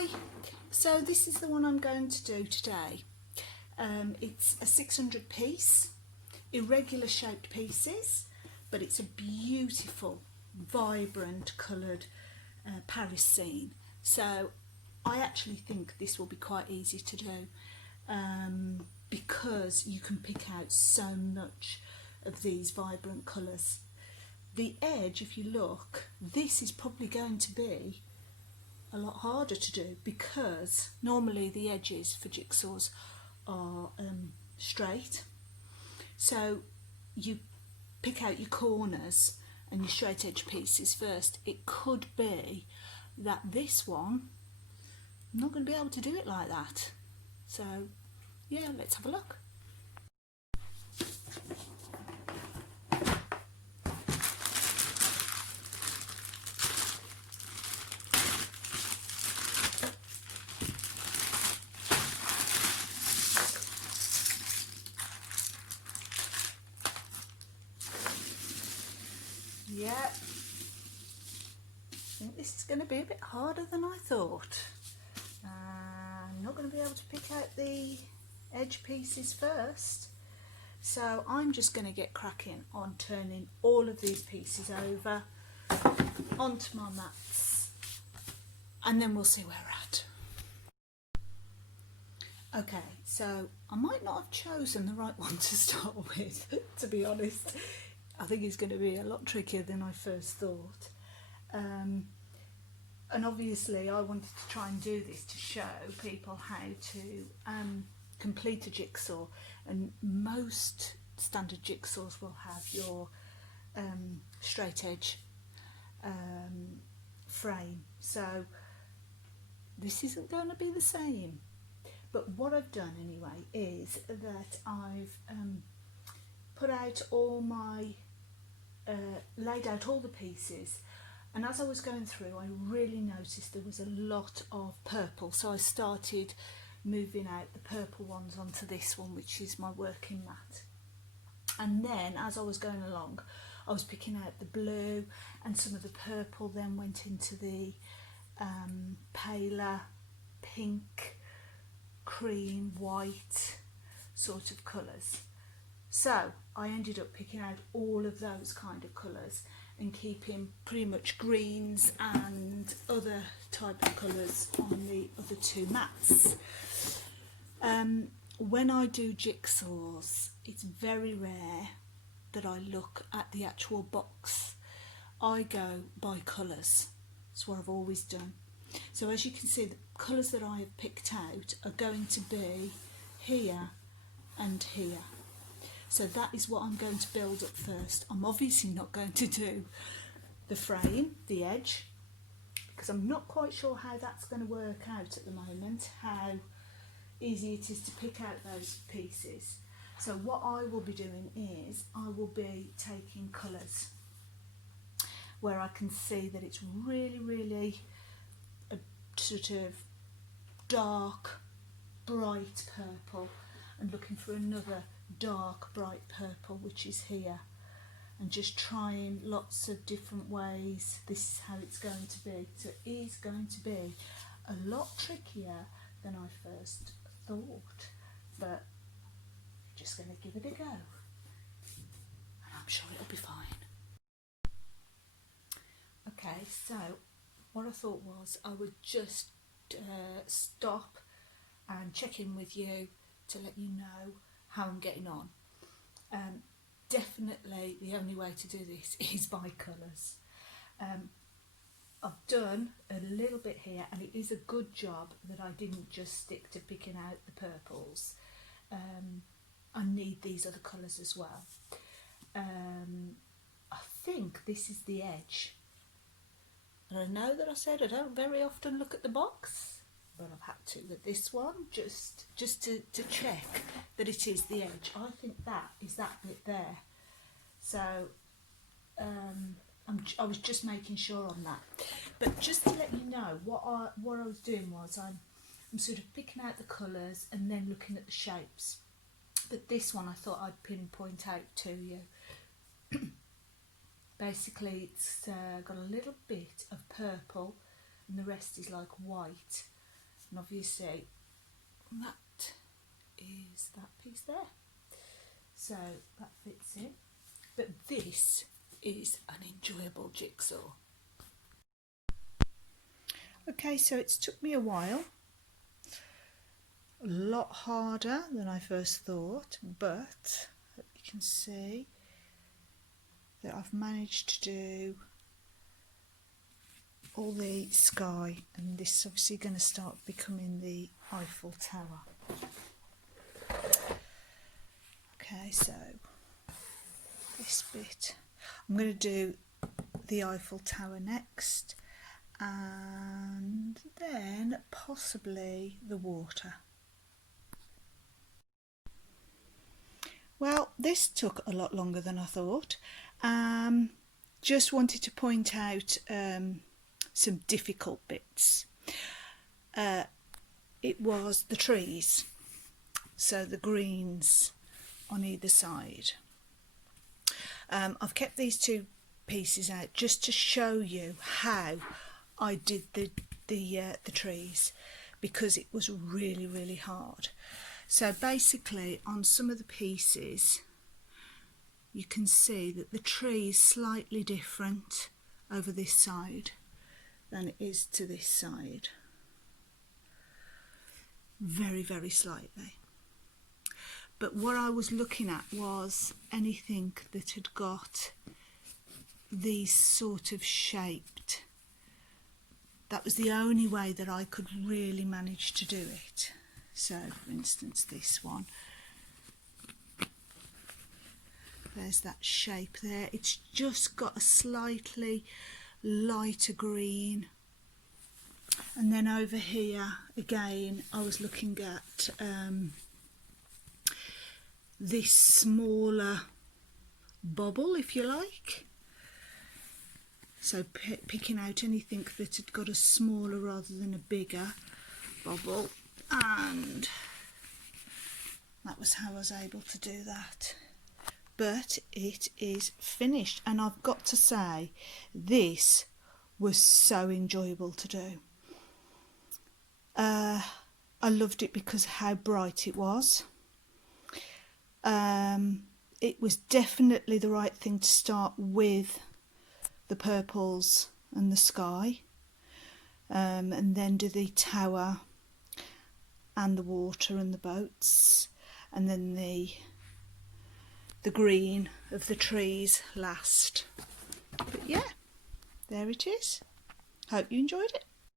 Hi, so this is the one I'm going to do today. It's a 600 piece, irregular shaped pieces, but it's a beautiful, vibrant coloured Paris scene. So I actually think this will be quite easy to do because you can pick out so much of these vibrant colours. The edge, if you look, this is probably going to be a lot harder to do because normally the edges for jigsaws are straight. So you pick out your corners and your straight edge pieces first. It could be that this one, I'm not going to be able to do it like that. So yeah, let's have a look. Yeah, I think this is going to be a bit harder than I thought. I'm not going to be able to pick out the edge pieces first, so I'm just going to get cracking on turning all of these pieces over onto my mats, and then we'll see where we're at. Okay, so I might not have chosen the right one to start with, to be honest. I think it's going to be a lot trickier than I first thought. And obviously I wanted to try and do this to show people how to complete a jigsaw, and most standard jigsaws will have your straight edge frame, so this isn't going to be the same. But what I've done anyway is that I've put out all my laid out all the pieces, and as I was going through I really noticed there was a lot of purple, so I started moving out the purple ones onto this one, which is my working mat. And then as I was going along I was picking out the blue, and some of the purple then went into the paler pink, cream, white sort of colours. So I ended up picking out all of those kind of colours and keeping pretty much greens and other type of colours on the other two mats. When I do jigsaws, it's very rare that I look at the actual box. I go by colours. That's what I've always done. So as you can see, the colours that I have picked out are going to be here and here. So that is what I'm going to build up first. I'm obviously not going to do the frame, the edge, because I'm not quite sure how that's going to work out at the moment, how easy it is to pick out those pieces. So what I will be doing is I will be taking colours where I can see that it's really a sort of dark, bright purple, and looking for another dark, bright purple, which is here, and just trying lots of different ways. This is how it's going to be. So it is going to be a lot trickier than I first thought, but just going to give it a go, and I'm sure it'll be fine. Okay, so what I thought was I would just stop and check in with you to let you know how I'm getting on. Definitely the only way to do this is by colours. I've done a little bit here, and it is a good job that I didn't just stick to picking out the purples. I need these other colours as well. I think this is the edge. And I know that I said I don't very often look at the box, but I've had to with this one, just to check that it is the edge. I think that is that bit there. So I was just making sure on that. But just to let you know, what I was doing was I'm sort of picking out the colours and then looking at the shapes. But this one I thought I'd pinpoint out to you. Basically it's got a little bit of purple and the rest is like white. And obviously that is that piece there, so that fits in. But this is an enjoyable jigsaw. Okay, so it's took me a while, a lot harder than I first thought, but you can see that I've managed to do all the sky, and this is obviously going to start becoming the Eiffel Tower. Okay, so this bit, I'm going to do the Eiffel Tower next, and then possibly the water. Well, this took a lot longer than I thought. Just wanted to point out some difficult bits. It was the trees, so the greens on either side. I've kept these two pieces out just to show you how I did the trees, because it was really hard. So basically on some of the pieces you can see that the tree is slightly different over this side than it is to this side. Very slightly. But what I was looking at was anything that had got these sort of shaped. That was the only way that I could really manage to do it. So for instance this one, there's that shape there. It's just got a slightly lighter green. And then over here again I was looking at this smaller bubble, if you like. So picking out anything that had got a smaller rather than a bigger bubble, and that was how I was able to do that. But it is finished, and I've got to say this was so enjoyable to do. I loved it because how bright it was. It was definitely the right thing to start with the purples and the sky, and then do the tower and the water and the boats, and then the green of the trees last. But yeah, there it is. Hope you enjoyed it.